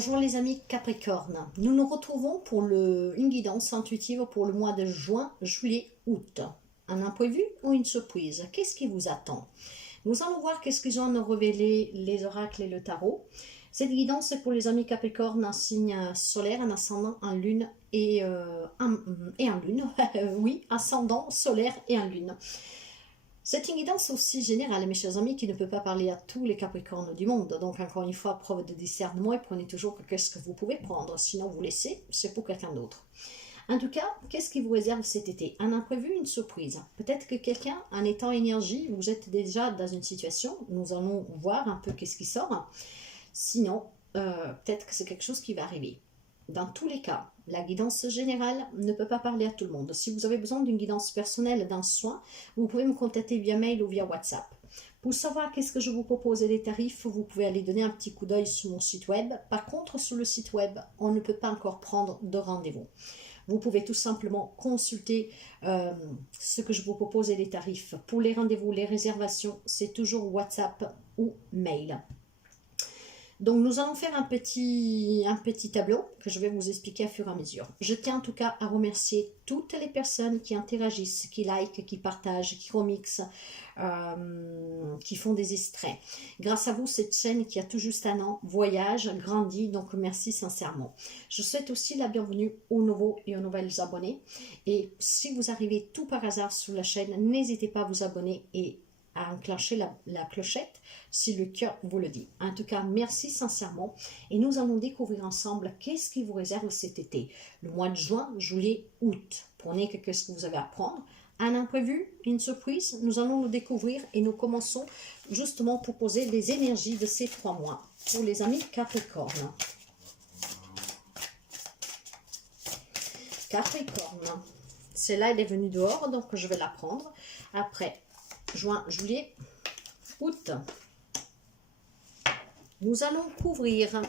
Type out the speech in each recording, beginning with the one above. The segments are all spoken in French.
Bonjour les amis Capricorne, nous nous retrouvons pour une guidance intuitive pour le mois de juin, juillet, août. Un imprévu ou une surprise? Qu'est-ce qui vous attend? Nous allons voir qu'est-ce qu'ils ont à nous révéler les oracles et le tarot. Cette guidance est pour les amis Capricorne, un signe solaire, un ascendant, un lune et un lune. Oui, ascendant, solaire et un lune. C'est une guidance aussi générale, mes chers amis, qui ne peut pas parler à tous les Capricornes du monde. Donc, encore une fois, preuve de discernement, et prenez toujours qu'est-ce que vous pouvez prendre. Sinon, vous laissez, c'est pour quelqu'un d'autre. En tout cas, qu'est-ce qui vous réserve cet été? Un imprévu, une surprise. Peut-être que quelqu'un, en étant énergie, vous êtes déjà dans une situation. Nous allons voir un peu qu'est-ce qui sort. Sinon, peut-être que c'est quelque chose qui va arriver. Dans tous les cas, la guidance générale ne peut pas parler à tout le monde. Si vous avez besoin d'une guidance personnelle, d'un soin, vous pouvez me contacter via mail ou via WhatsApp. Pour savoir qu'est-ce que je vous propose et les tarifs, vous pouvez aller donner un petit coup d'œil sur mon site web. Par contre, sur le site web, on ne peut pas encore prendre de rendez-vous. Vous pouvez tout simplement consulter ce que je vous propose et les tarifs. Pour les rendez-vous, les réservations, c'est toujours WhatsApp ou mail. Donc, nous allons faire un petit tableau que je vais vous expliquer à fur et à mesure. Je tiens en tout cas à remercier toutes les personnes qui interagissent, qui likent, qui partagent, qui remixent, qui font des extraits. Grâce à vous, cette chaîne qui a tout juste un an voyage, grandit, donc merci sincèrement. Je souhaite aussi la bienvenue aux nouveaux et aux nouvelles abonnés. Et si vous arrivez tout par hasard sur la chaîne, n'hésitez pas à vous abonner et à enclencher la clochette si le cœur vous le dit. En tout cas, merci sincèrement et nous allons découvrir ensemble qu'est-ce qui vous réserve cet été. Le mois de juin, juillet, août. Prenez qu'est-ce que vous avez à prendre. Un imprévu, une surprise, nous allons le découvrir et nous commençons justement pour poser les énergies de ces 3 mois pour les amis Capricorne. Capricorne, celle-là elle est venue dehors donc je vais la prendre. Après juin, juillet, août. Nous allons couvrir.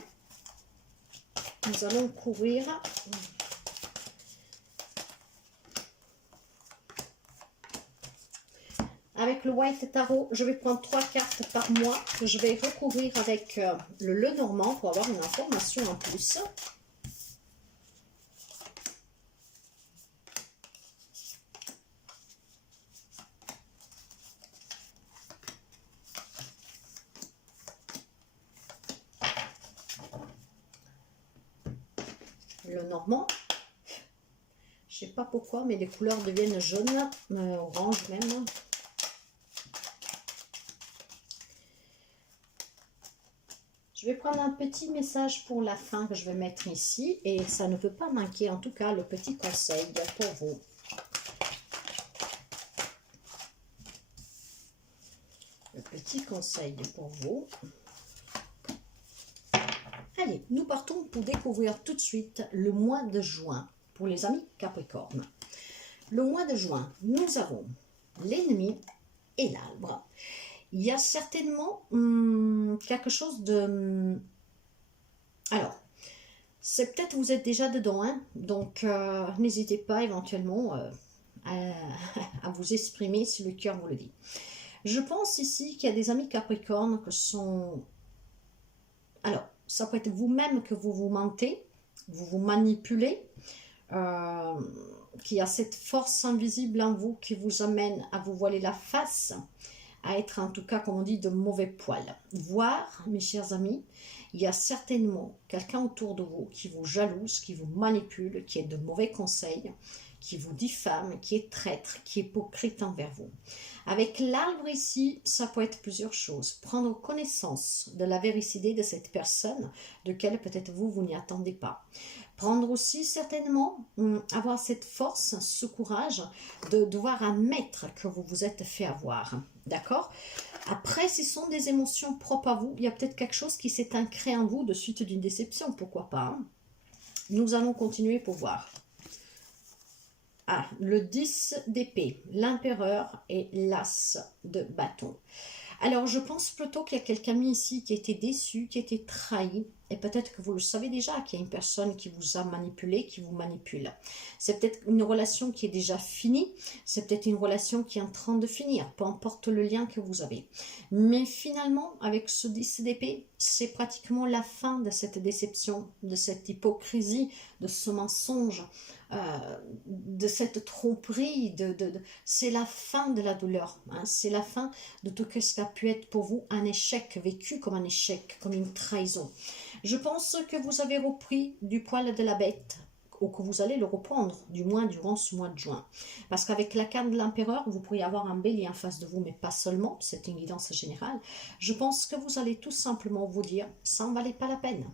Avec le White Tarot, je vais prendre 3 cartes par mois que je vais recouvrir avec le Lenormand pour avoir une information en plus. Le normand, je sais pas pourquoi, mais les couleurs deviennent jaunes, orange même. Je vais prendre un petit message pour la fin que je vais mettre ici et ça ne peut pas manquer, en tout cas, le petit conseil pour vous. Le petit conseil pour vous. Allez, nous partons pour découvrir tout de suite le mois de juin pour les amis Capricorne. Le mois de juin, nous avons l'ennemi et l'arbre. Il y a certainement quelque chose de... Alors, c'est peut-être vous êtes déjà dedans, hein, donc n'hésitez pas éventuellement à vous exprimer si le cœur vous le dit. Je pense ici qu'il y a des amis Capricorne qui sont... Alors, ça peut être vous-même que vous vous mentez, vous vous manipulez, qui a cette force invisible en vous qui vous amène à vous voiler la face, à être en tout cas, comme on dit, de mauvais poil. Voire, mes chers amis, il y a certainement quelqu'un autour de vous qui vous jalouse, qui vous manipule, qui est de mauvais conseils, qui vous diffame, qui est traître, qui est hypocrite envers vous. Avec l'arbre ici, ça peut être plusieurs choses. Prendre connaissance de la véracité de cette personne, de laquelle peut-être vous n'y attendez pas. Prendre aussi certainement, avoir cette force, ce courage de devoir admettre que vous vous êtes fait avoir. D'accord? Après, ce sont des émotions propres à vous. Il y a peut-être quelque chose qui s'est ancré en vous de suite d'une déception, pourquoi pas, hein? Nous allons continuer pour voir. Ah, le 10 d'épée, l'empereur et l'as de bâton. Alors, je pense plutôt qu'il y a quelqu'un ici qui a été déçu, qui a été trahi. Et peut-être que vous le savez déjà, qu'il y a une personne qui vous a manipulé, qui vous manipule. C'est peut-être une relation qui est déjà finie. C'est peut-être une relation qui est en train de finir. Peu importe le lien que vous avez. Mais finalement, avec ce 10 d'épée, c'est pratiquement la fin de cette déception, de cette hypocrisie, de ce mensonge, de cette tromperie. C'est la fin de la douleur. Hein, c'est la fin de tout ce qui a pu être pour vous un échec, vécu comme un échec, comme une trahison. Je pense que vous avez repris du poil de la bête, ou que vous allez le reprendre, du moins durant ce mois de juin. Parce qu'avec la carte de l'empereur, vous pourriez avoir un bélier en face de vous, mais pas seulement, c'est une guidance générale. Je pense que vous allez tout simplement vous dire, ça n'en valait pas la peine.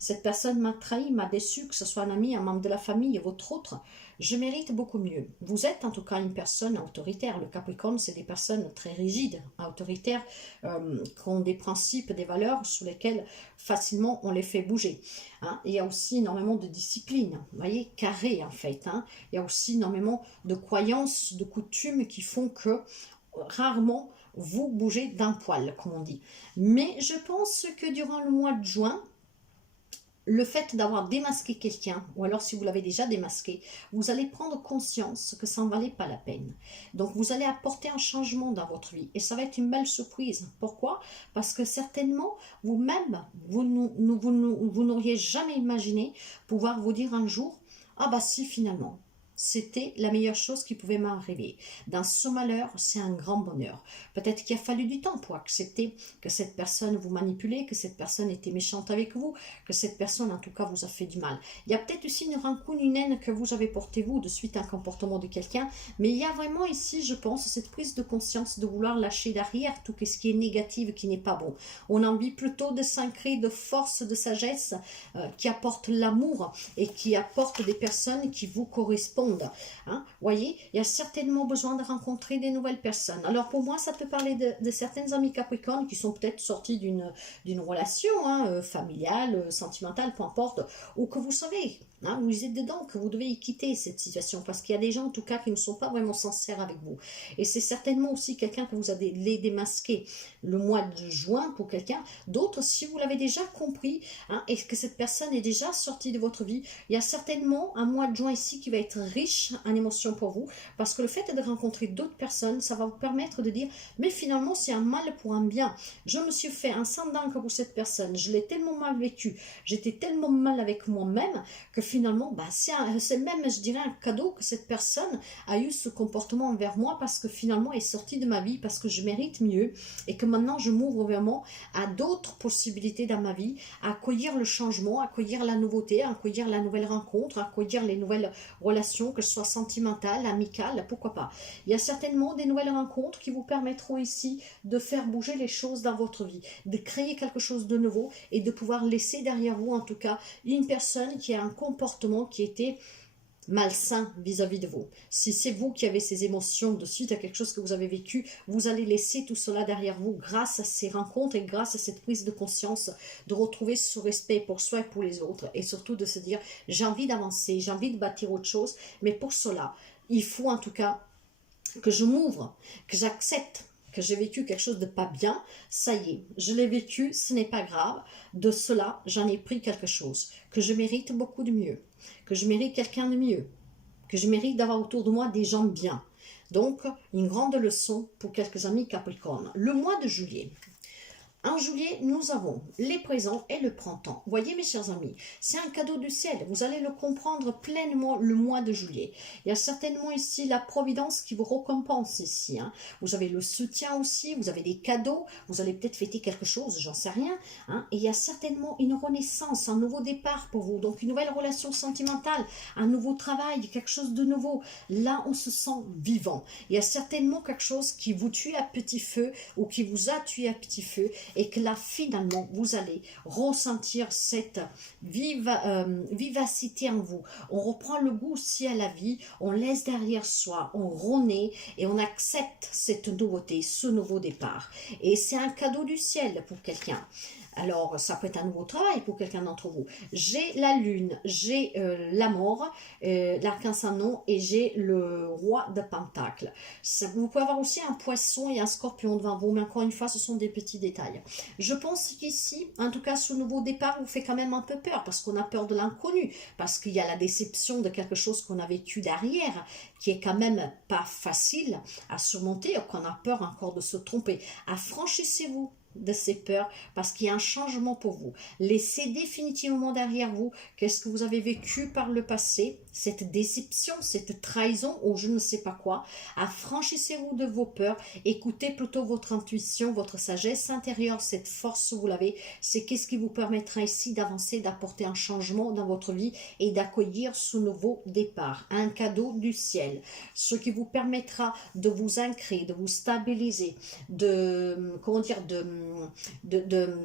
Cette personne m'a trahi, m'a déçu, que ce soit un ami, un membre de la famille, votre autre. Je mérite beaucoup mieux. Vous êtes en tout cas une personne autoritaire. Le Capricorne, c'est des personnes très rigides, autoritaires, qui ont des principes, des valeurs sur lesquelles facilement on les fait bouger. Hein. Il y a aussi énormément de discipline, vous voyez, carré en fait. Hein. Il y a aussi énormément de croyances, de coutumes qui font que rarement vous bougez d'un poil, comme on dit. Mais je pense que durant le mois de juin, le fait d'avoir démasqué quelqu'un, ou alors si vous l'avez déjà démasqué, vous allez prendre conscience que ça n'en valait pas la peine. Donc vous allez apporter un changement dans votre vie. Et ça va être une belle surprise. Pourquoi? Parce que certainement, vous-même, vous n'auriez jamais imaginé pouvoir vous dire un jour, ah bah si finalement, c'était la meilleure chose qui pouvait m'arriver. Dans ce malheur, c'est un grand bonheur. Peut-être qu'il a fallu du temps pour accepter que cette personne vous manipulait, que cette personne était méchante avec vous, que cette personne en tout cas vous a fait du mal. Il y a peut-être aussi une rancune, une haine que vous avez portée vous de suite à un comportement de quelqu'un, mais il y a vraiment ici, je pense, cette prise de conscience de vouloir lâcher derrière tout ce qui est négatif, qui n'est pas bon. On a envie plutôt de s'ancrer de force, de sagesse, qui apporte l'amour et qui apporte des personnes qui vous correspondent. Hein, voyez, il y a certainement besoin de rencontrer des nouvelles personnes. Alors pour moi, ça peut parler de certaines amies Capricornes qui sont peut-être sorties d'une relation familiale, sentimentale, peu importe, ou que vous savez, hein, vous êtes dedans, que vous devez quitter cette situation, parce qu'il y a des gens en tout cas qui ne sont pas vraiment sincères avec vous. Et c'est certainement aussi quelqu'un que vous allez démasquer le mois de juin pour quelqu'un. D'autres, si vous l'avez déjà compris, hein, et que cette personne est déjà sortie de votre vie, il y a certainement un mois de juin ici qui va être riche en émotions pour vous, parce que le fait de rencontrer d'autres personnes, ça va vous permettre de dire, mais finalement c'est un mal pour un bien. Je me suis fait un sang d'encre pour cette personne, je l'ai tellement mal vécu, j'étais tellement mal avec moi-même, que finalement, bah, c'est même, je dirais, un cadeau que cette personne a eu ce comportement envers moi, parce que finalement elle est sortie de ma vie, parce que je mérite mieux, et que maintenant je m'ouvre vraiment à d'autres possibilités dans ma vie, à accueillir le changement, à accueillir la nouveauté, à accueillir la nouvelle rencontre, à accueillir les nouvelles relations, que ce soit sentimentales, amicales, pourquoi pas. Il y a certainement des nouvelles rencontres qui vous permettront ici de faire bouger les choses dans votre vie, de créer quelque chose de nouveau et de pouvoir laisser derrière vous en tout cas une personne qui a un comportement qui était malsain vis-à-vis de vous. Si c'est vous qui avez ces émotions de suite à quelque chose que vous avez vécu, vous allez laisser tout cela derrière vous grâce à ces rencontres et grâce à cette prise de conscience, de retrouver ce respect pour soi et pour les autres, et surtout de se dire, j'ai envie d'avancer, j'ai envie de bâtir autre chose, mais pour cela, il faut en tout cas que je m'ouvre, que j'accepte que j'ai vécu quelque chose de pas bien, ça y est, je l'ai vécu, ce n'est pas grave, de cela, j'en ai pris quelque chose, que je mérite beaucoup de mieux, que je mérite quelqu'un de mieux, que je mérite d'avoir autour de moi des gens bien. Donc, une grande leçon pour quelques amis Capricorne. Le mois de juillet. En juillet, nous avons les présents et le printemps. Voyez mes chers amis, c'est un cadeau du ciel. Vous allez le comprendre pleinement le mois de juillet. Il y a certainement ici la providence qui vous récompense ici. Hein. Vous avez le soutien aussi, vous avez des cadeaux, vous allez peut-être fêter quelque chose, j'en sais rien. Hein. Et il y a certainement une renaissance, un nouveau départ pour vous. Donc une nouvelle relation sentimentale, un nouveau travail, quelque chose de nouveau. Là, on se sent vivant. Il y a certainement quelque chose qui vous tue à petit feu ou qui vous a tué à petit feu. Et que là, finalement, vous allez ressentir cette vivacité en vous. On reprend le goût aussi à la vie, on laisse derrière soi, on renaît et on accepte cette nouveauté, ce nouveau départ. Et c'est un cadeau du ciel pour quelqu'un. Alors, ça peut être un nouveau travail pour quelqu'un d'entre vous. J'ai la lune, j'ai la mort, l'archange et j'ai le roi de Pentacle. Vous pouvez avoir aussi un poisson et un scorpion devant vous, mais encore une fois, ce sont des petits détails. Je pense qu'ici, en tout cas, ce nouveau départ vous fait quand même un peu peur, parce qu'on a peur de l'inconnu, parce qu'il y a la déception de quelque chose qu'on a vécu derrière, qui est quand même pas facile à surmonter, qu'on a peur encore de se tromper. Affranchissez-vous de ces peurs parce qu'il y a un changement pour vous. Laissez définitivement derrière vous qu'est-ce que vous avez vécu par le passé, cette déception, cette trahison ou je ne sais pas quoi. Affranchissez-vous de vos peurs, écoutez plutôt votre intuition, votre sagesse intérieure, cette force vous l'avez, c'est qu'est-ce qui vous permettra ici d'avancer, d'apporter un changement dans votre vie et d'accueillir ce nouveau départ, un cadeau du ciel, ce qui vous permettra de vous ancrer, de vous stabiliser, de, comment dire, de, de,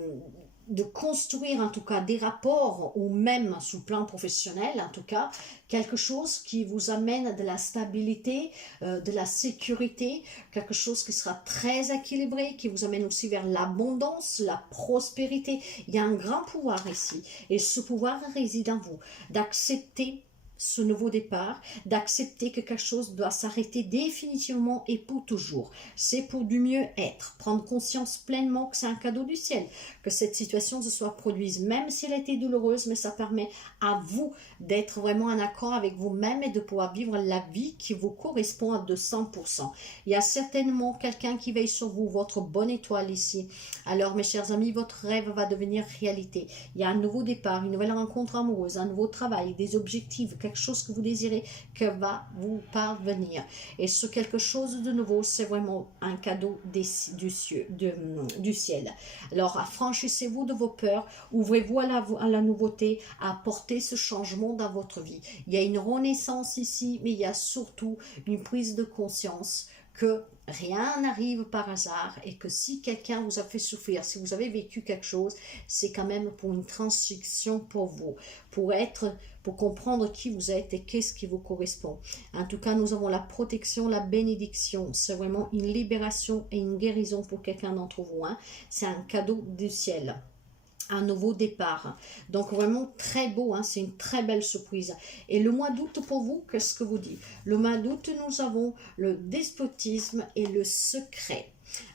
de construire en tout cas des rapports ou même sous le plan professionnel en tout cas, quelque chose qui vous amène de la stabilité, de la sécurité, quelque chose qui sera très équilibré, qui vous amène aussi vers l'abondance, la prospérité. Il y a un grand pouvoir ici et ce pouvoir réside en vous, d'accepter ce nouveau départ, d'accepter que quelque chose doit s'arrêter définitivement et pour toujours. C'est pour du mieux-être, prendre conscience pleinement que c'est un cadeau du ciel, que cette situation se soit produite, même si elle a été douloureuse, mais ça permet à vous d'être vraiment en accord avec vous-même et de pouvoir vivre la vie qui vous correspond à 200%. Il y a certainement quelqu'un qui veille sur vous, votre bonne étoile ici. Alors mes chers amis, votre rêve va devenir réalité. Il y a un nouveau départ, une nouvelle rencontre amoureuse, un nouveau travail, des objectifs, quelque chose que vous désirez que va vous parvenir. Et ce quelque chose de nouveau, c'est vraiment un cadeau du ciel. Alors, affranchissez-vous de vos peurs, ouvrez-vous à la nouveauté, à apporter ce changement dans votre vie. Il y a une renaissance ici, mais il y a surtout une prise de conscience que rien n'arrive par hasard et que si quelqu'un vous a fait souffrir, si vous avez vécu quelque chose, c'est quand même pour une transition pour vous, pour comprendre qui vous êtes et qu'est-ce qui vous correspond. En tout cas, nous avons la protection, la bénédiction. C'est vraiment une libération et une guérison pour quelqu'un d'entre vous. Hein. C'est un cadeau du ciel. Un nouveau départ. Donc vraiment très beau, hein, c'est une très belle surprise. Et le mois d'août pour vous, qu'est-ce que vous dit? Le mois d'août, nous avons le despotisme et le secret.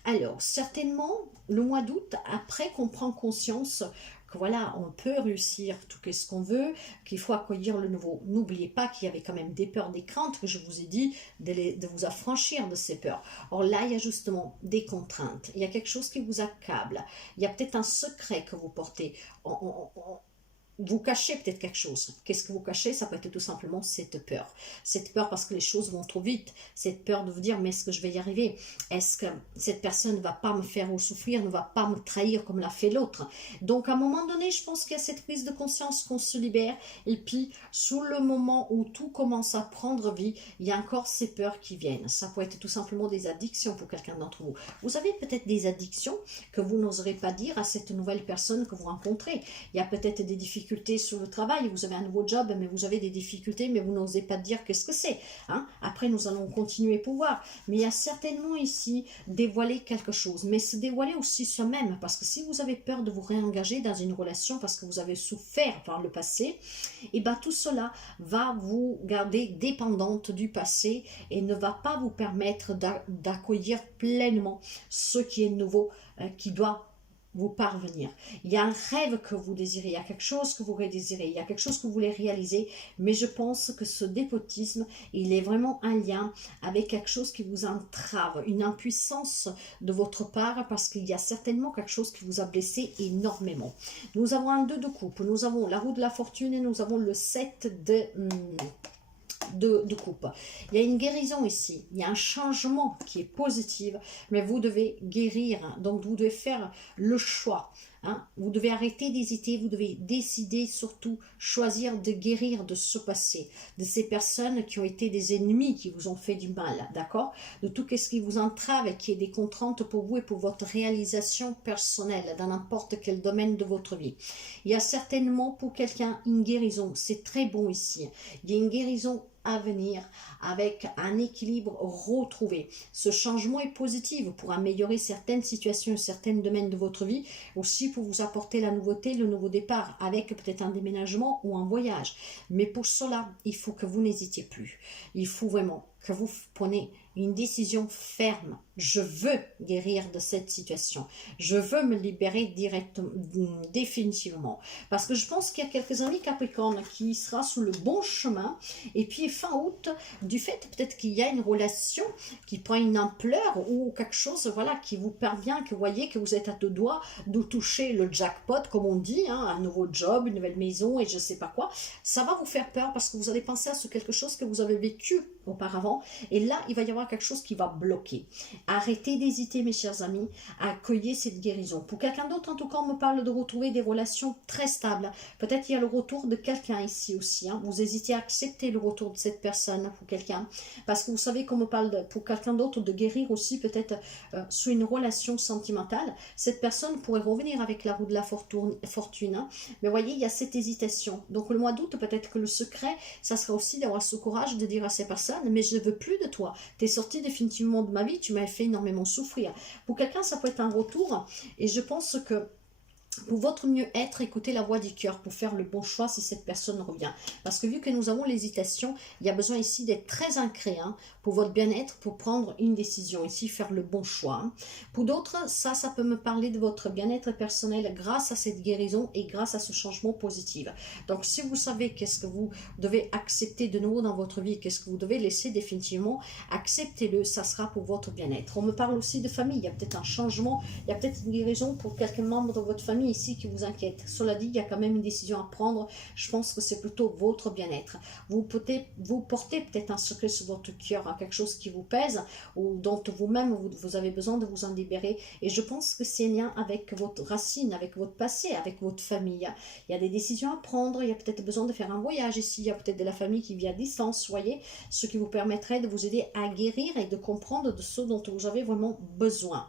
Alors, certainement, le mois d'août, après qu'on prend conscience que voilà, on peut réussir tout ce qu'on veut, qu'il faut accueillir le nouveau. N'oubliez pas qu'il y avait quand même des peurs, des craintes que je vous ai dit, de vous affranchir de ces peurs. Or là, il y a justement des contraintes, il y a quelque chose qui vous accable, il y a peut-être un secret que vous portez. Vous cachez peut-être quelque chose. Qu'est-ce que vous cachez? Ça peut être tout simplement cette peur. Cette peur parce que les choses vont trop vite. Cette peur de vous dire, mais est-ce que je vais y arriver? Est-ce que cette personne ne va pas me faire souffrir, ne va pas me trahir comme l'a fait l'autre? Donc, à un moment donné, je pense qu'il y a cette prise de conscience qu'on se libère. Et puis, sous le moment où tout commence à prendre vie, il y a encore ces peurs qui viennent. Ça peut être tout simplement des addictions pour quelqu'un d'entre vous. Vous avez peut-être des addictions que vous n'oserez pas dire à cette nouvelle personne que vous rencontrez. Il y a peut-être des difficultés sur le travail, vous avez un nouveau job, mais vous avez des difficultés, mais vous n'osez pas dire qu'est-ce que c'est. Hein? Après, nous allons continuer pour voir. Mais il y a certainement ici dévoiler quelque chose, mais se dévoiler aussi soi-même, parce que si vous avez peur de vous réengager dans une relation parce que vous avez souffert par le passé, et bien tout cela va vous garder dépendante du passé et ne va pas vous permettre d'accueillir pleinement ce qui est nouveau, qui doit vous parvenir. Il y a un rêve que vous désirez, il y a quelque chose que vous désirez, il y a quelque chose que vous voulez réaliser, mais je pense que ce despotisme, il est vraiment un lien avec quelque chose qui vous entrave, une impuissance de votre part, parce qu'il y a certainement quelque chose qui vous a blessé énormément. Nous avons un 2 de coupe, nous avons la roue de la fortune et nous avons le 7 de coupe. Il y a une guérison ici, il y a un changement qui est positif, mais vous devez guérir, donc vous devez faire le choix. Hein? Vous devez arrêter d'hésiter, vous devez décider, surtout choisir de guérir de ce passé, de ces personnes qui ont été des ennemis, qui vous ont fait du mal, d'accord? De tout ce qui vous entrave et qui est des contraintes pour vous et pour votre réalisation personnelle dans n'importe quel domaine de votre vie. Il y a certainement pour quelqu'un une guérison, c'est très bon ici. Il y a une guérison à venir avec un équilibre retrouvé. Ce changement est positif pour améliorer certaines situations, certains domaines de votre vie, aussi pour vous apporter la nouveauté, le nouveau départ, avec peut-être un déménagement ou un voyage. Mais pour cela, il faut que vous n'hésitiez plus. Il faut vraiment que vous preniez une décision ferme. Je veux guérir de cette situation. Je veux me libérer directement, définitivement. Parce que je pense qu'il y a quelques amis Capricorne qui sera sur le bon chemin. Et puis fin août, du fait peut-être qu'il y a une relation qui prend une ampleur ou quelque chose voilà, qui vous parvient, que vous voyez que vous êtes à deux doigts de toucher le jackpot, comme on dit, hein, un nouveau job, une nouvelle maison et je ne sais pas quoi. Ça va vous faire peur parce que vous allez penser à ce quelque chose que vous avez vécu auparavant. Et là, il va y avoir quelque chose qui va bloquer. Arrêtez d'hésiter, mes chers amis, à accueillir cette guérison. Pour quelqu'un d'autre, en tout cas, on me parle de retrouver des relations très stables. Peut-être il y a le retour de quelqu'un ici aussi. Hein. Vous hésitez à accepter le retour de cette personne pour quelqu'un. Parce que vous savez qu'on me parle pour quelqu'un d'autre de guérir aussi peut-être sous une relation sentimentale. Cette personne pourrait revenir avec la roue de la fortune. Hein. Mais voyez, il y a cette hésitation. Donc le mois d'août, peut-être que le secret, ça sera aussi d'avoir ce courage de dire à ces personnes, mais je ne veux plus de toi. Tu es sorti définitivement de ma vie, tu m'as fait énormément souffrir. Pour quelqu'un, ça peut être un retour et je pense que pour votre mieux-être, écoutez la voix du cœur pour faire le bon choix si cette personne revient. Parce que vu que nous avons l'hésitation, il y a besoin ici d'être très ancré pour votre bien-être, pour prendre une décision, ici faire le bon choix. Pour d'autres, ça peut me parler de votre bien-être personnel grâce à cette guérison et grâce à ce changement positif. Donc si vous savez qu'est-ce que vous devez accepter de nouveau dans votre vie, qu'est-ce que vous devez laisser définitivement, acceptez-le, ça sera pour votre bien-être. On me parle aussi de famille, il y a peut-être un changement, il y a peut-être une guérison pour quelques membres de votre famille ici qui vous inquiète. Cela dit, il y a quand même une décision à prendre. Je pense que c'est plutôt votre bien-être. Vous portez peut-être un secret sur votre cœur, quelque chose qui vous pèse ou dont vous-même vous avez besoin de vous en libérer. Et je pense que c'est lien avec votre racine, avec votre passé, avec votre famille. Il y a des décisions à prendre. Il y a peut-être besoin de faire un voyage ici. Il y a peut-être de la famille qui vit à distance, voyez, ce qui vous permettrait de vous aider à guérir et de comprendre de ce dont vous avez vraiment besoin.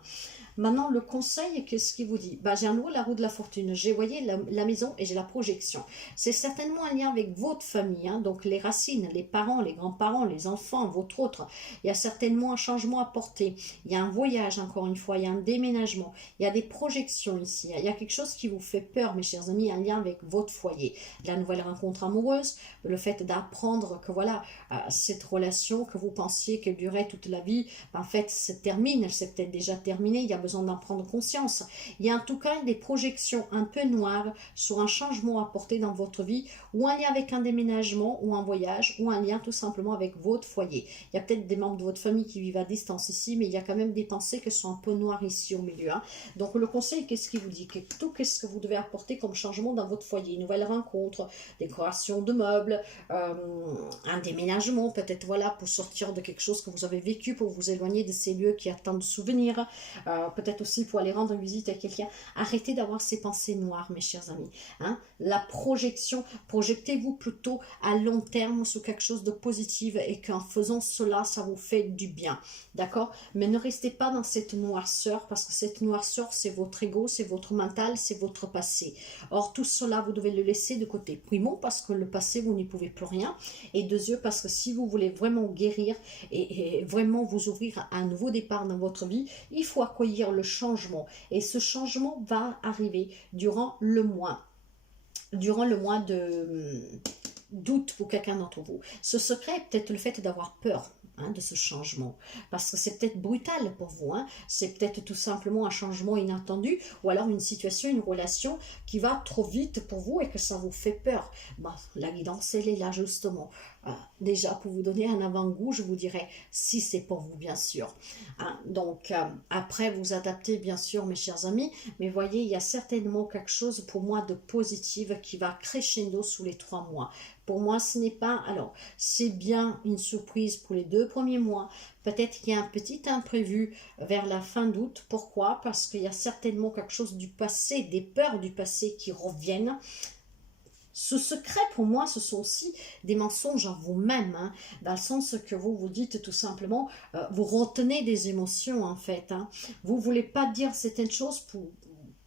Maintenant, le conseil, qu'est-ce qu'il vous dit? J'ai à nouveau la roue de la fortune. J'ai, voyez, la maison et j'ai la projection. C'est certainement un lien avec votre famille, hein, donc les racines, les parents, les grands-parents, les enfants, votre autre. Il y a certainement un changement à porter. Il y a un voyage, encore une fois, il y a un déménagement. Il y a des projections ici. Il y a quelque chose qui vous fait peur, mes chers amis, un lien avec votre foyer. La nouvelle rencontre amoureuse, le fait d'apprendre que voilà, cette relation que vous pensiez qu'elle durait toute la vie, en fait, se termine. Elle s'est peut-être déjà terminée. Il y a besoin d'en prendre conscience. Il y a en tout cas des projections un peu noires sur un changement à porter dans votre vie ou un lien avec un déménagement ou un voyage ou un lien tout simplement avec votre foyer. Il y a peut-être des membres de votre famille qui vivent à distance ici, mais il y a quand même des pensées qui sont un peu noires ici au milieu. Hein. Donc le conseil, qu'est-ce qu'il vous dit? Qu'est-ce que vous devez apporter comme changement dans votre foyer? Une nouvelle rencontre, décoration de meubles, un déménagement peut-être voilà pour sortir de quelque chose que vous avez vécu, pour vous éloigner de ces lieux qui attendent de souvenirs. Peut-être aussi pour aller rendre visite à quelqu'un. Arrêtez d'avoir ces pensées noires, mes chers amis. Hein? La projection, projectez-vous plutôt à long terme sur quelque chose de positif et qu'en faisant cela, ça vous fait du bien. D'accord? Mais ne restez pas dans cette noirceur parce que cette noirceur, c'est votre ego, c'est votre mental, c'est votre passé. Or, tout cela, vous devez le laisser de côté. Primo, parce que le passé, vous n'y pouvez plus rien. Et deuxièmement, parce que si vous voulez vraiment guérir et vraiment vous ouvrir à un nouveau départ dans votre vie, il faut accueillir le changement et ce changement va arriver durant le mois d'août pour quelqu'un d'entre vous. Ce secret est peut-être le fait d'avoir peur de ce changement, parce que c'est peut-être brutal pour vous, hein. C'est peut-être tout simplement un changement inattendu, ou alors une situation, une relation qui va trop vite pour vous et que ça vous fait peur. La guidance, elle est là justement. Déjà, pour vous donner un avant-goût, je vous dirais, si c'est pour vous, bien sûr. Hein. Donc, après, vous adaptez, bien sûr, mes chers amis, mais voyez, il y a certainement quelque chose pour moi de positif qui va crescendo sous les 3 mois. Pour moi, ce n'est pas... Alors, c'est bien une surprise pour les 2 premiers mois. Peut-être qu'il y a un petit imprévu vers la fin d'août. Pourquoi? Parce qu'il y a certainement quelque chose du passé, des peurs du passé qui reviennent. Ce secret, pour moi, ce sont aussi des mensonges en vous-même, hein, dans le sens que vous vous dites tout simplement, vous retenez des émotions, en fait. Hein. Vous ne voulez pas dire certaines choses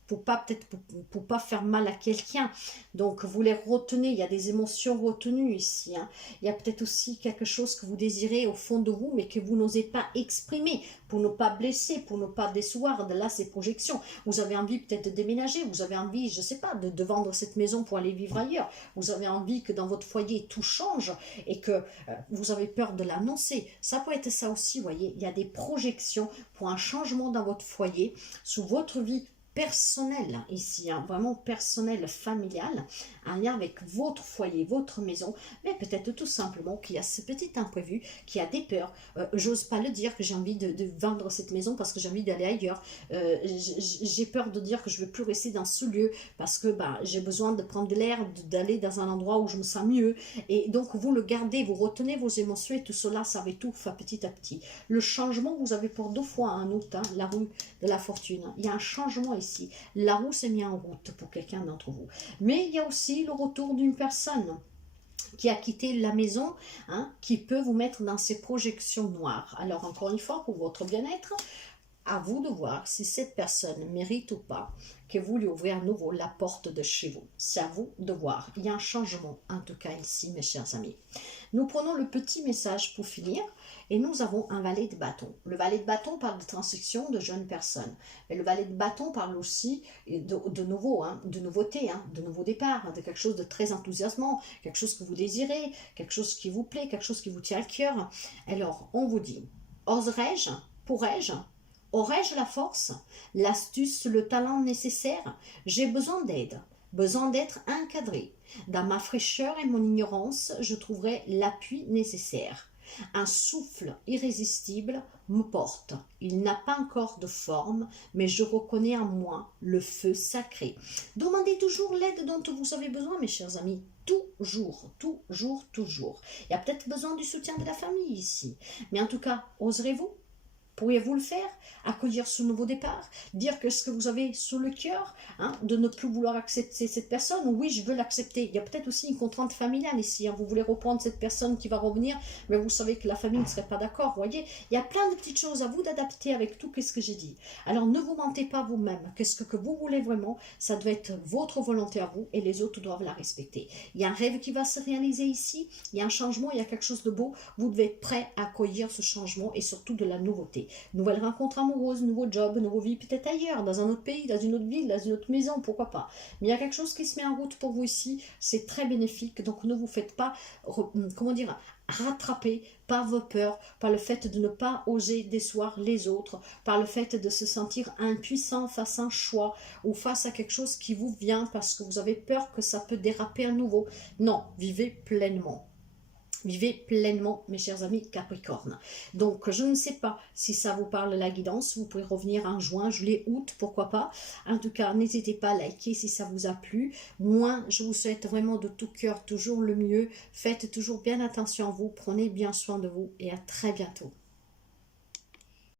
pour pas peut-être pour pas faire mal à quelqu'un. Donc vous les retenez, il y a des émotions retenues ici, hein. Il y a peut-être aussi quelque chose que vous désirez au fond de vous, mais que vous n'osez pas exprimer, pour ne pas blesser, pour ne pas décevoir. De là, ces projections. Vous avez envie peut-être de déménager, vous avez envie, je sais pas, de vendre cette maison pour aller vivre ailleurs. Vous avez envie que dans votre foyer, tout change et que vous avez peur de l'annoncer. Ça peut être ça aussi, vous voyez. Il y a des projections pour un changement dans votre foyer, sous votre vie personnel ici, hein, vraiment personnel, familial, un lien avec votre foyer, votre maison, mais peut-être tout simplement qu'il y a ce petit imprévu, qu'il y a des peurs, j'ose pas le dire que j'ai envie de vendre cette maison parce que j'ai envie d'aller ailleurs, j'ai peur de dire que je ne veux plus rester dans ce lieu parce que bah, j'ai besoin de prendre de l'air, d'aller dans un endroit où je me sens mieux, et donc vous le gardez, vous retenez vos émotions et tout cela, ça étouffe petit à petit. Le changement, vous avez pour 2 fois un août, hein, la roue de la fortune, il y a un changement ici. La roue s'est mise en route pour quelqu'un d'entre vous. Mais il y a aussi le retour d'une personne qui a quitté la maison, hein, qui peut vous mettre dans ces projections noires. Alors encore une fois, pour votre bien-être, à vous de voir si cette personne mérite ou pas que vous lui ouvrez à nouveau la porte de chez vous. C'est à vous de voir. Il y a un changement, en tout cas ici, mes chers amis. Nous prenons le petit message pour finir et nous avons un valet de bâton. Le valet de bâton parle de transition de jeunes personnes. Et le valet de bâton parle aussi de nouveau, hein, de nouveauté, hein, de nouveau départ, de quelque chose de très enthousiasmant, quelque chose que vous désirez, quelque chose qui vous plaît, quelque chose qui vous tient à cœur. Alors, on vous dit, oserais-je, pourrais-je, aurais-je la force, l'astuce, le talent nécessaire? J'ai besoin d'aide, besoin d'être encadré. Dans ma fraîcheur et mon ignorance, je trouverai l'appui nécessaire. Un souffle irrésistible me porte. Il n'a pas encore de forme, mais je reconnais en moi le feu sacré. Demandez toujours l'aide dont vous avez besoin, mes chers amis. Toujours, toujours, toujours. Il y a peut-être besoin du soutien de la famille ici. Mais en tout cas, oserez-vous? Pourriez-vous le faire? Accueillir ce nouveau départ? Dire que ce que vous avez sous le cœur, hein, de ne plus vouloir accepter cette personne? Oui, je veux l'accepter. Il y a peut-être aussi une contrainte familiale ici, hein. Vous voulez reprendre cette personne qui va revenir, mais vous savez que la famille ne serait pas d'accord. Vous voyez, il y a plein de petites choses à vous d'adapter avec tout ce que j'ai dit. Alors ne vous mentez pas vous-même. Qu'est-ce que vous voulez vraiment? Ça doit être votre volonté à vous et les autres doivent la respecter. Il y a un rêve qui va se réaliser ici. Il y a un changement, il y a quelque chose de beau. Vous devez être prêt à accueillir ce changement et surtout de la nouveauté. Nouvelle rencontre amoureuse, nouveau job, nouveau vie, peut-être ailleurs, dans un autre pays, dans une autre ville, dans une autre maison, pourquoi pas. Mais il y a quelque chose qui se met en route pour vous ici, c'est très bénéfique, donc ne vous faites pas, comment dire, rattraper par vos peurs, par le fait de ne pas oser décevoir les autres, par le fait de se sentir impuissant face à un choix ou face à quelque chose qui vous vient parce que vous avez peur que ça peut déraper à nouveau. Non, vivez pleinement. Vivez pleinement, mes chers amis Capricorne. Donc, je ne sais pas si ça vous parle la guidance. Vous pouvez revenir en juin, juillet, août, pourquoi pas. En tout cas, n'hésitez pas à liker si ça vous a plu. Moi, je vous souhaite vraiment de tout cœur toujours le mieux. Faites toujours bien attention à vous. Prenez bien soin de vous et à très bientôt.